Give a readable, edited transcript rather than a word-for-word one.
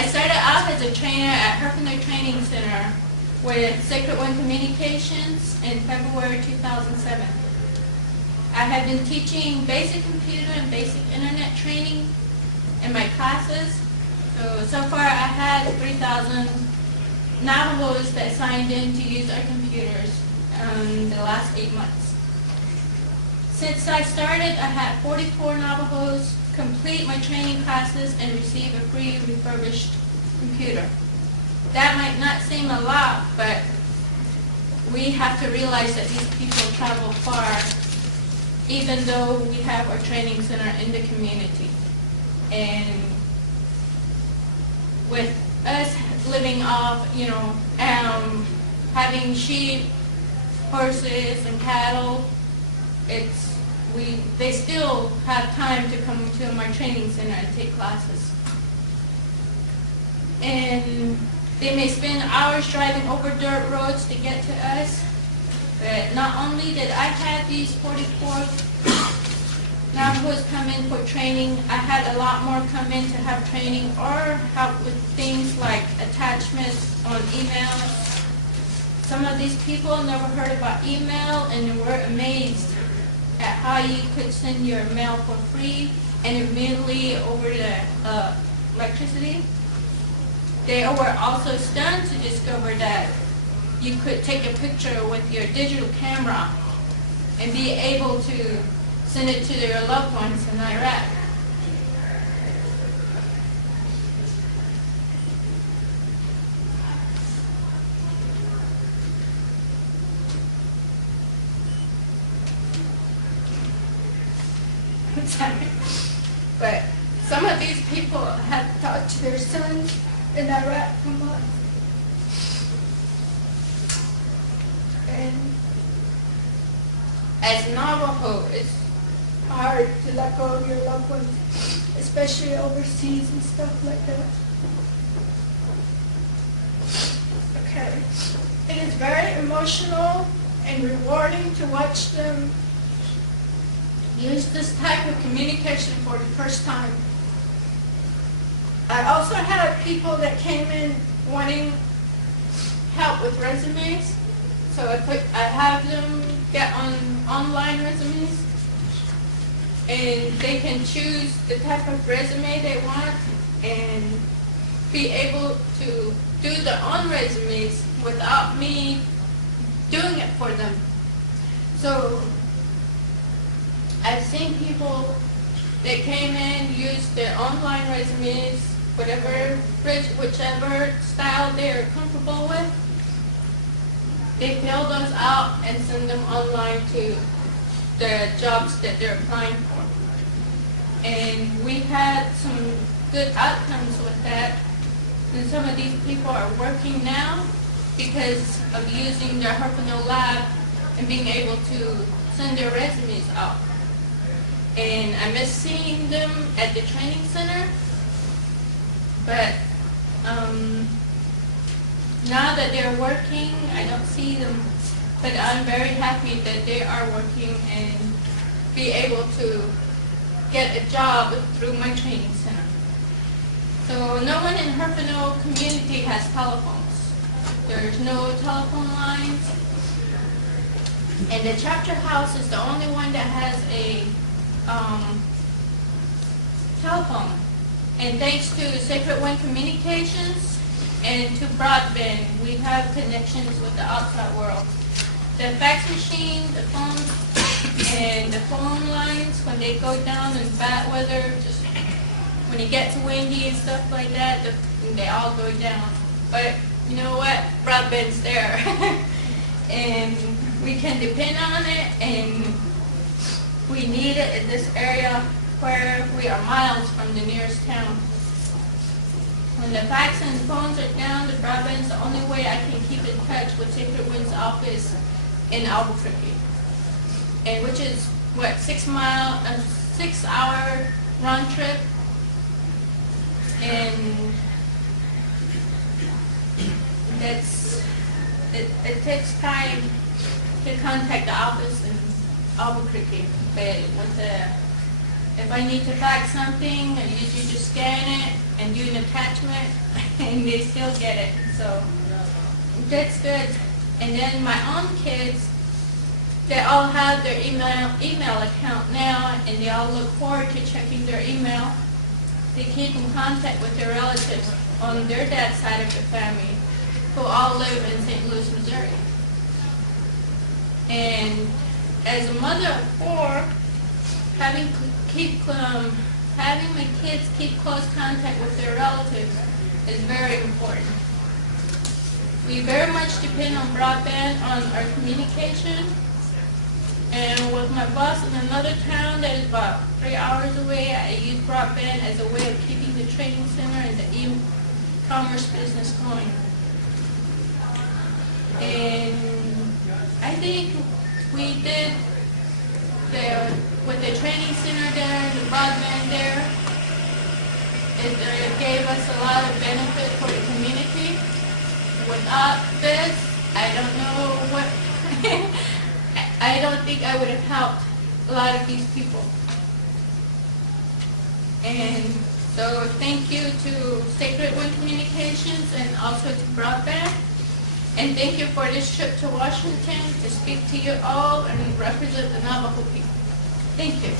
I started out as a trainer at Herfinder Training Center with Sacred One Communications in February 2007. I have been teaching basic computer and basic internet training in my classes. So far I had 3,000 Navajos that signed in to use our computers in the last 8 months. Since I started, I had 44 Navajos complete my training classes and receive a free refurbished computer. That might not seem a lot, but we have to realize that these people travel far, even though we have our training center in the community. And with us living off, having sheep, horses, and cattle, they still have time to come to my training center and take classes. And they may spend hours driving over dirt roads to get to us, but not only did I have these 44 Navajos come in for training, I had a lot more come in to have training or help with things like attachments on emails. Some of these people never heard about email and were amazed at how you could send your mail for free and immediately over the electricity. They were also stunned to discover that you could take a picture with your digital camera and be able to send it to their loved ones in Iraq. But some of these people have talked to their sons in Iraq for months. And as Navajo, it's hard to let go of your loved ones, especially overseas and stuff like that. Okay. It is very emotional and rewarding to watch them use this type of communication for the first time. I also had people that came in wanting help with resumes, so I have them get on online resumes, and they can choose the type of resume they want and be able to do their own resumes without me doing it for them. So I've seen people that came in, used their online resumes, whichever style they're comfortable with. They fill those out and send them online to the jobs that they're applying for. And we had some good outcomes with that. And some of these people are working now because of using their Herfinder lab and being able to send their resumes out. And I miss seeing them at the training center, but now that they're working, I don't see them, but I'm very happy that they are working and be able to get a job through my training center. So no one in Herfinder community has telephones. There's no telephone lines, and the chapter house is the only one that has a telephone. And thanks to Sacred One Communications and to Broadband, we have connections with the outside world. The fax machine, the phone, and the phone lines, when they go down in bad weather, just when it gets windy and stuff like that, they all go down. But you know what? Broadband's there. And we can depend on it, and we need it in this area where we are miles from the nearest town. When the fax and phones are down, the broadband is the only way I can keep in touch with Sacred One's office in Albuquerque, and which is what, 6 hour round trip, and it takes time to contact the office in Albuquerque, but with If I need to fax something, I usually just scan it and do an attachment, and they still get it. So that's good. And then my own kids, they all have their email account now, and they all look forward to checking their email. They keep in contact with their relatives on their dad's side of the family, who all live in St. Louis, Missouri. And as a mother of 4, having my kids keep close contact with their relatives is very important. We very much depend on broadband on our communication. And with my boss in another town that is about 3 hours away, I use broadband as a way of keeping the training center and the e-commerce business going. And I think we did with the training center there, the broadband there, it gave us a lot of benefit for the community. Without this, I don't know what, I don't think I would have helped a lot of these people. And so thank you to Sacred One Communications and also to Broadband. And thank you for this trip to Washington to speak to you all and represent the Navajo people. Thank you.